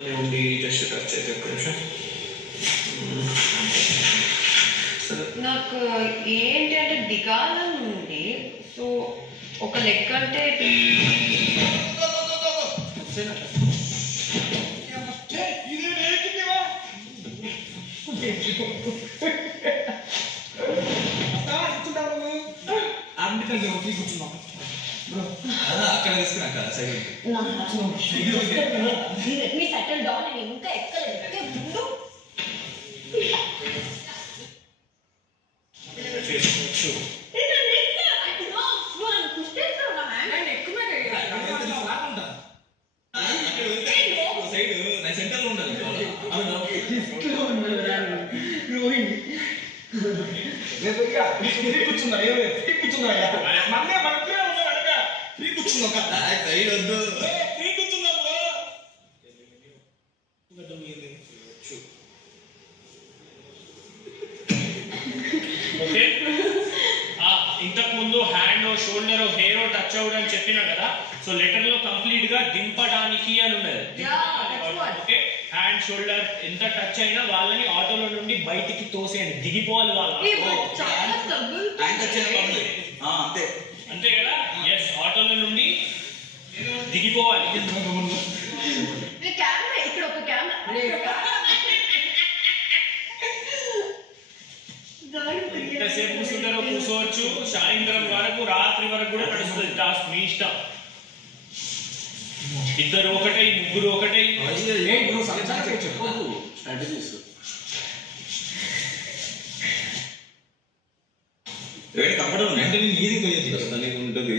ఉండి just touch అయితే ఒక్క నిమిషం. నాకు ఏంటి అంటే దిగాలని ఉంది. సో ఒక లెక్క అంటే అక్కడ తీసుకున్నా కదా సైడ్ మీ సెటిల్ డౌన్ నేను ఇంకా ఎక్కలేదు ముందు చేసుకోవచ్చు. సైడ్ నా సెంటర్లో ఉండాలి. కూర్చున్నా సైడ్ వద్దు. ఓకే, ఇంతకు ముందు హ్యాండ్ షోల్డర్ హెయిర్ టచ్ అవ్వడం అని చెప్పినా కదా. సో లెటర్ లో కంప్లీట్ గా దింపడానికి అని ఉన్నది. ఓకే, హ్యాండ్ షోల్డర్ ఎంత టచ్ అయినా వాళ్ళని ఆటోలో నుండి బయటికి తోసేయండి, దిగిపోవాలి వాళ్ళు. అంతే అంతే కదా. ఎస్, ఆటోలో నుండి దిగిపోవాలి. ఇక్కడ ఒక కెమెరా ఎంతసేపు కూర్చుంటారో కూర్చోవచ్చు, సాయంత్రం వరకు రాత్రి వరకు కూడా నడుస్తుంది టాస్క్, మీ ఇష్టం. ఇద్దరు ఒకటే, ముగ్గురు ఒకటే. కంఫర్టబుల్ అంటే నేను ఈజీ పోయొచ్చు కదా, తనకి ఉంటుంది.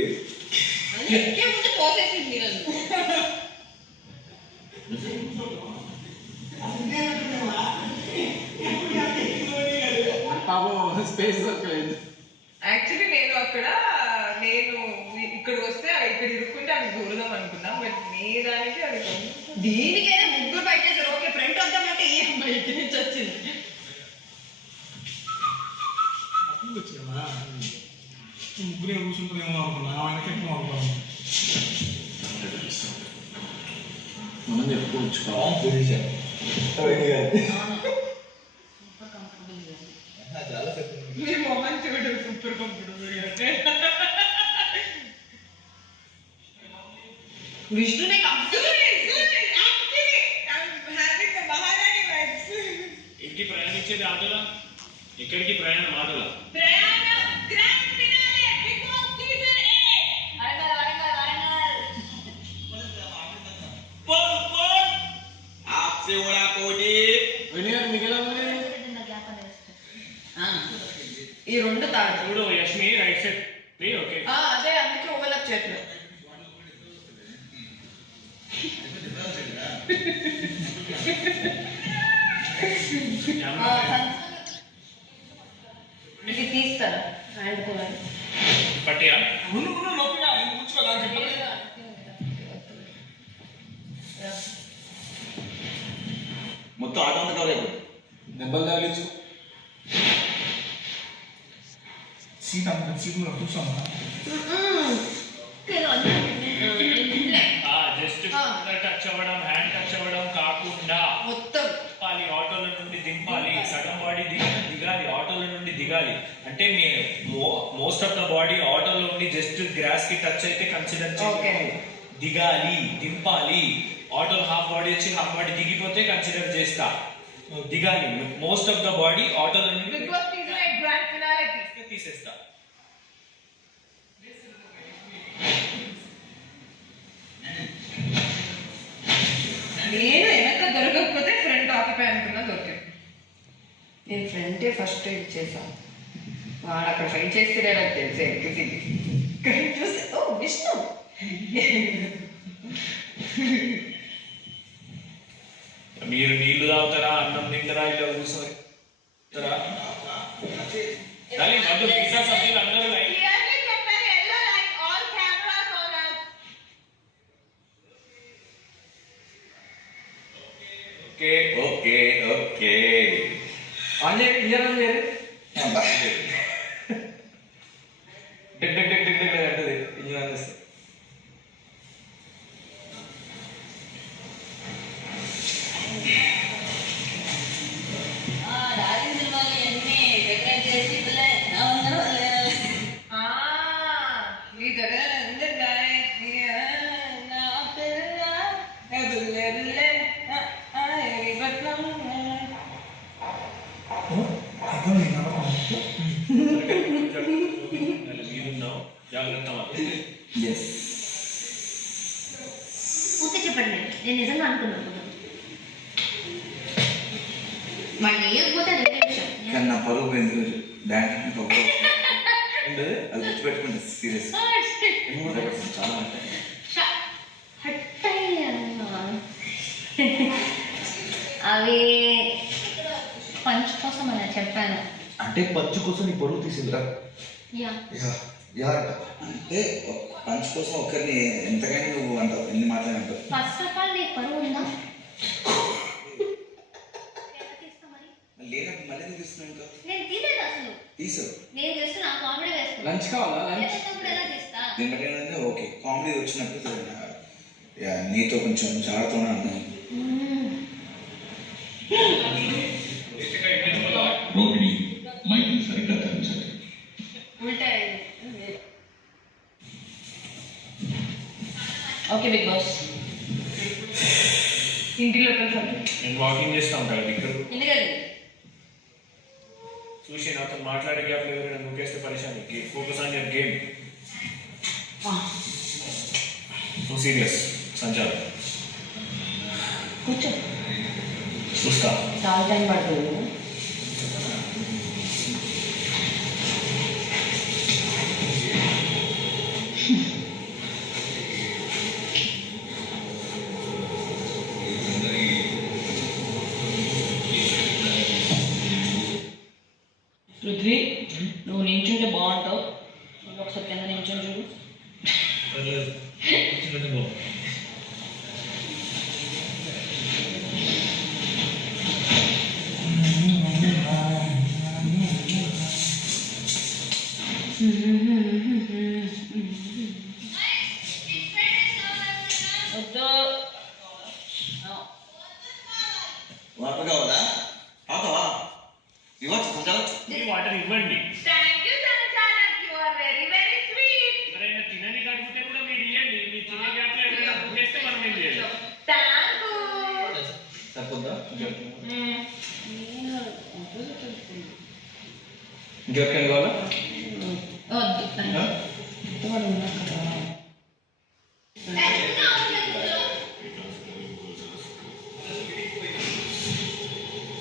స్పేస్ దొరకలేదు. యాక్చువల్లీ నేను ఇక్కడ వస్తే ఇక్కడ ఇరుక్కుంటే అది దూరదాం అనుకున్నా. బట్ నీ దానికి అది దీనికైనా ముగ్గురు బయట చేశారు. ఓకే, ఫ్రంట్ వద్దామంటే ఈ అమ్మాయి ఇటు నుంచి వచ్చింది. ముగ్గురే కూర్చుంటారేమో అనుకున్నా, ఆయనకి ఎక్కువ అనుకున్నాను. మనం చెప్పుకోవచ్చు పొజిషన్ చాలా మీ మొహం చూడు, సూపర్ కంఫర్టబుల్. విష్ణునే ఇంటికి ప్రయాణించేది ఆటోలా, ఎక్కడికి ప్రయాణం ఆటోలా. ఈ రెండు తాడు చూడు Yashmi, right side play. Okay, అదే అందుకే ఓవర్లాప్ చేతులు. ఇది తీస్తారా హ్యాండ్ కూడా పట్టియా. మొత్తం ఆటో అంతా కవర్ అయిపోయింది. దెబ్బలు తగిలించు. సీట్ అంత సీట్ మీద కూర్చోమా. జస్ట్ టచ్ అవ్వడం, హ్యాండ్ టచ్ అవ్వడం కాకుండా మొత్తం ఆటోల నుండి దింపాలి. సగం బాడీ దిగాలి, ఆటోల నుండి దిగాలి. అంటే మీ మోస్ట్ ఆఫ్ ద బాడీ ఆటోలో నుండి జస్ట్ గ్రాస్ కి టచ్ అయితే కన్సిడర్ చేయాలి. దిగాలి, దింపాలి. ఆటోలో హాఫ్ బాడీ వచ్చి హాఫ్ బాడీ దిగిపోతే కన్సిడర్ చేస్తా. దిగాలి, మోస్ట్ ఆఫ్ ద బాడీ ఆటోలో నుండి తీసేస్తా. నేను వెనక దొరకకపోతే ఫ్రంట్ ఆక్యుపై అనుకున్నా, దొరికాను. నేను ఫ్రంటే ఫస్ట్ ఇది చేశాను. వాడు అక్కడ ఫైట్ చేస్తే నాకు తెలిసే చూసి ఓ విష్ణు. మీరు నీళ్లు తాగుతారా, అన్నం తింటారా, ఇలా కూర్చొని మిగతా సభ్యులు అందరూ ఓకే ఓకే ఓకే ఇంజన్ అంటది స్టార్ట్ జాగ్రత్త ఎస్. ఊరికే చెప్పండి, నేను నిజంగా అనుకున్నాను. వాళ్ళు వేయకపోతే అది వేరే విషయం. కానీ నా పరువు పోయింది రోజు డాన్స్ అది గుర్తుపెట్టుకుంటే సీరియస్ చాలా ఉంటాయి. అవి పంచ్ కోసం అలా చెప్పాను. అంటే పంచు కోసం నీ పొరుగు తీసిందిరా. యా అంటే పంచ్ కోసం ఒక్కరిని ఎంతకైనా నువ్వు అంటావు, ఎన్ని మాటలు అంటావు. ఫస్ట్ ఆఫ్ ఆల్ నీకు పరువు ఉందా? లేనప్పుడు మళ్ళీ ఎందుకు తీసుకున్నావు ఇంకా? నేను తీలేదు అసలు. తీసావు. నేను జస్ట్ నా కామెడీ వేసుకున్నాను. లంచ్ కావాలా? లంచ్ లేనప్పుడు ఎలా తీస్తా? దీన్ని బట్టి ఏంటంటే ఓకే కామెడీ వచ్చినప్పుడు నీతో కొంచెం జాగ్రత్తగా అంటాను. రోహిణి మైకిల్ సరిగ్గా ధరించాలి. ఉల్టా ఓకే బిగ్ బాస్. ఇంటిలో కలిసి నేను వాకింగ్ చేస్తా ఉంటాను ఇక్కడ ఎందుకండి చూసి నాతో మాట్లాడే గ్యాప్ ఎవరైనా నూకేస్తే పరిశాని focus on your game. Too serious సంచార్ కూర్చో. చూస్తా. చాలా టైం పడుతుంది. పృథ్వీ నువ్వు నించుంటే బాగుంటావు. నువ్వు ఒకసారి కింద నించుని చూడు. వద్దు. వాటర్ కావాలా? తాగుతావా? ఇవ్వచ్చు కొంచెం. ఈ వాటర్ ఇవ్వండి. థ్యాంక్ యూ సంచాలక్, you are very very sweet. ఎవరైనా తినని కడిగితే కూడా మీరు ఇవ్వండి. మీ తినే గ్యాప్ లో ఎవరైనా నూకేస్తే మనం ఏం చేయాలి? థ్యాంక్ సరిపోద్దా? యూ. ఇంకెవరికైనా కావాలా?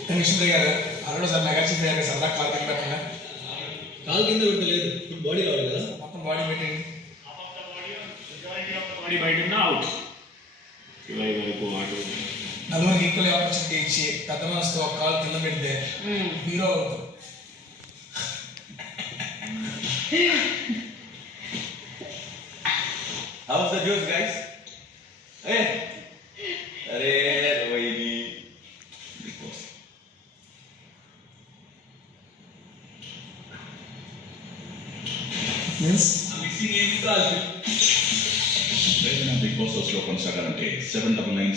టెన్షన్ గారు అల్లుడు సార్ మెగా చీఫ్ అయ్యారు సరదా కాల్ కింద పెట్టండి. కాలు కింద పెట్టలేదు, ఫుల్ బాడీ కావాలి కదా. మొత్తం బాడీ పెట్టండి. బాడీ బయట ఉన్న అవుట్. ఇవాళ వరకు వాటర్ నలుగురికి ఈక్వల్ ఆపర్చునిటీ ఇచ్చి పెద్ద మనసుతో ఒక కాల్ కింద పెడితే హీరో అవుతుంది. How was the juice, guys? Hey! అరే Rohini. Bigg Boss. Means Bigg Boss హౌస్లో కొనసాగాలంటే 799